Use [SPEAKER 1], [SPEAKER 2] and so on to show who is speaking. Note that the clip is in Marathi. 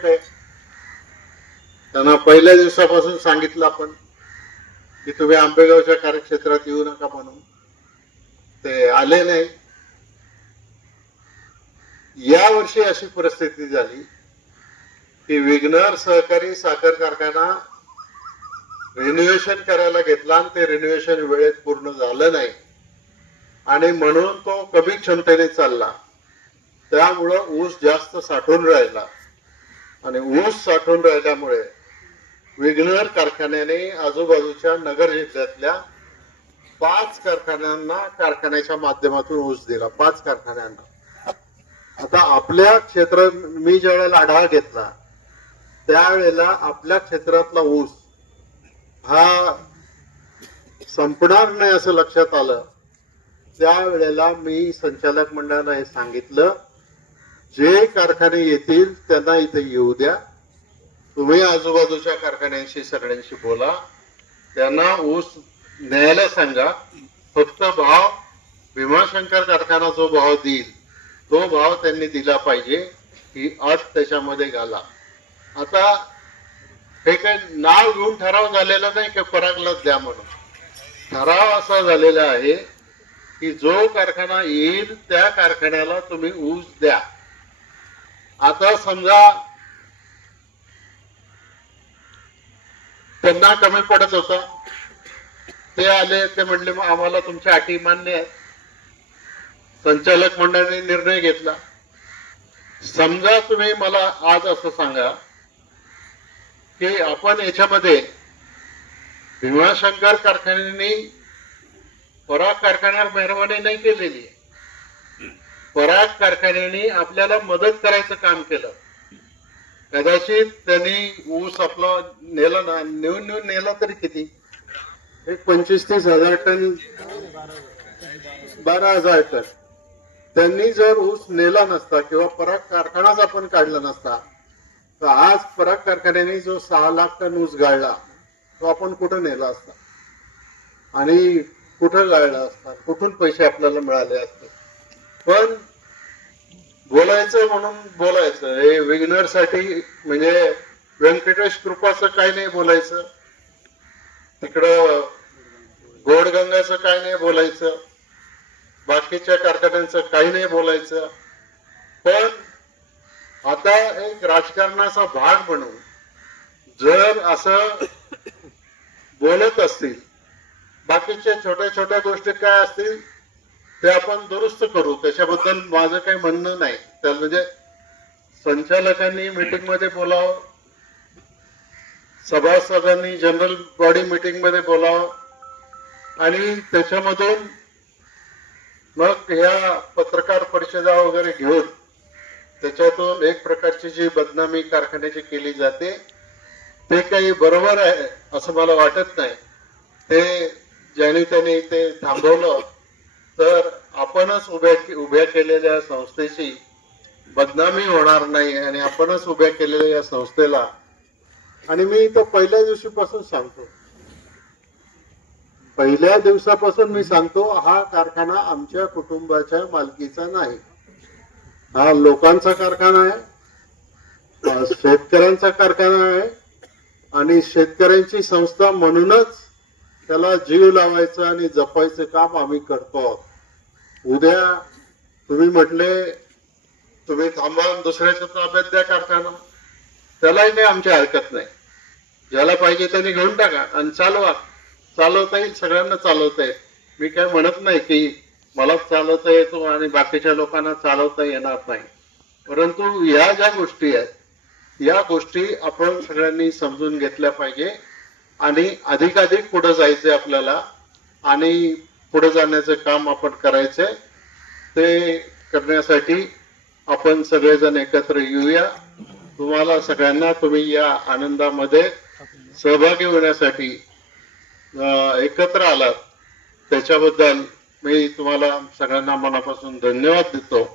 [SPEAKER 1] प्रोजेक्ट आहे. त्यांना पहिल्या दिवसापासून सांगितलं आपण की तुम्ही आंबेगावच्या कार्यक्षेत्रात येऊ नका म्हणून. ते आले नाही. या वर्षी अशी परिस्थिती झाली की विघ्नर सहकारी साखर कारखाना रिन्युएशन करायला घेतला आणि ते रिन्युएशन वेळेत पूर्ण झालं नाही. आणि म्हणून तो कमी क्षमतेने चालला. त्यामुळं ऊस जास्त साठून राहिला. आणि ऊस साठून राहिल्यामुळे विघ्नर कारखान्याने आजूबाजूच्या नगर जिल्ह्यातल्या पाच कारखान्यांना कारखान्याच्या माध्यमातून ऊस दिला पाच कारखान्यांना. आता आपल्या क्षेत्रात मी ज्या वेळेला आढावा घेतला त्यावेळेला आपल्या क्षेत्रातला ऊस हा संपणार नाही असं लक्षात आलं त्यावेळेला मी संचालक मंडळाला हे सांगितलं जे कारखाने येतील त्यांना इथे येऊ द्या. तुम्ही आजूबाजूच्या कारखान्यांशी सगळ्यांशी बोला. त्यांना ऊस न्यायला सांगा. फक्त भाव भीमाशंकर कारखाना जो भाव देईल तो भाव त्यांनी दिला पाहिजे ही अट त्याच्यामध्ये घाला. आता हे काही नाव घेऊन ठराव झालेला नाही की? परागलाच द्या म्हणून. ठराव असा झालेला आहे की जो कारखाना येईल त्या कारखान्याला तुम्ही ऊस द्या. आता समजा त्यांना कमी पडत होता. ते आले ते म्हणले मग आम्हाला तुमच्या अटी मान्य आहेत. संचालक मंडळाने निर्णय घेतला. समजा तुम्ही मला आज असं सांगा की आपण याच्यामध्ये भीमाशंकर कारखान्यांनी पराग कारखान्यावर मेहरबानी नाही केलेली पराग कारखान्याने आपल्याला मदत करायचं काम केलं. कदाचित त्यांनी ऊस आपला नेला ना नेऊन नेऊन नेला तरी किती? एक पंचवीस तीस हजार टन बारा हजार टन. त्यांनी जर ऊस नेला नसता किंवा पराग कारखानाच आपण काढला नसता तर आज पराग कारखान्याने जो सहा लाख टन ऊस गाळला तो आपण कुठं नेला असता? आणि कुठं गाळला असता? कुठून पैसे आपल्याला मिळाले असते? पण बोलायचं म्हणून बोलायचं. हे विग्नरसाठी म्हणजे व्यंकटेश कृपाचं काय नाही बोलायचं. तिकडं गोडगंगाचं काय नाही बोलायचं. बाकीच्या कारखान्यांचं काही नाही बोलायचं. पण आता एक राजकारणाचा भाग म्हणून जर असं बोलत असतील बाकीच्या छोट्या छोट्या गोष्टी काय असतील ते आपण दुरुस्त करू. त्याच्याबद्दल माझं काही म्हणणं नाही. तर म्हणजे संचालकांनी मीटिंगमध्ये बोलावं. सभासदांनी जनरल बॉडी मीटिंगमध्ये बोलावं. आणि त्याच्यामधून मग ह्या पत्रकार परिषदा वगैरे घेऊन त्याच्यातून एक प्रकारची जी बदनामी कारखान्याची केली जाते ते काही बरोबर आहे असं मला वाटत नाही. ते ज्याने त्याने ते थांबवलं तर आपणच उभ्या उभ्या केलेल्या संस्थेची बदनामी होणार नाही आणि आपणच उभ्या केलेल्या या संस्थेला आणि मी तो पहिल्या दिवशीपासून सांगतो पहिल्या दिवसापासून मी सांगतो हा कारखाना आमच्या कुटुंबाच्या मालकीचा नाही हा लोकांचा कारखाना आहे शेतकऱ्यांचा कारखाना आहे आणि शेतकऱ्यांची संस्था म्हणूनच त्याला जीव लावायचं आणि जपायचं काम आम्ही करतो आहोत. उद्या तुम्ही म्हटले तुम्ही थांबा दुसऱ्याच्या ताब्यात द्या कारखाना. त्यालाही नाही आमची हरकत नाही. ज्याला पाहिजे त्यांनी घेऊन टाका आणि चालवा. चालवता येईल सगळ्यांना चालवता येईल. मी काय म्हणत नाही की मलाच चालवता येतो आणि बाकीच्या लोकांना चालवता येणार नाही. परंतु या ज्या गोष्टी आहेत या गोष्टी आपण सगळ्यांनी समजून घेतल्या पाहिजे आणि अधिकाधिक पुढे जायचंय आपल्याला आणि पुढे जाण्याचं काम आपण करायचंय. ते करण्यासाठी आपण सगळेजण एकत्र येऊया. तुम्हाला सगळ्यांना तुम्ही या आनंदामध्ये सहभागी होण्यासाठी एकत्र आलात. त्याच्याबद्दल मी तुम्हाला सगळ्यांना मनापासून धन्यवाद देतो.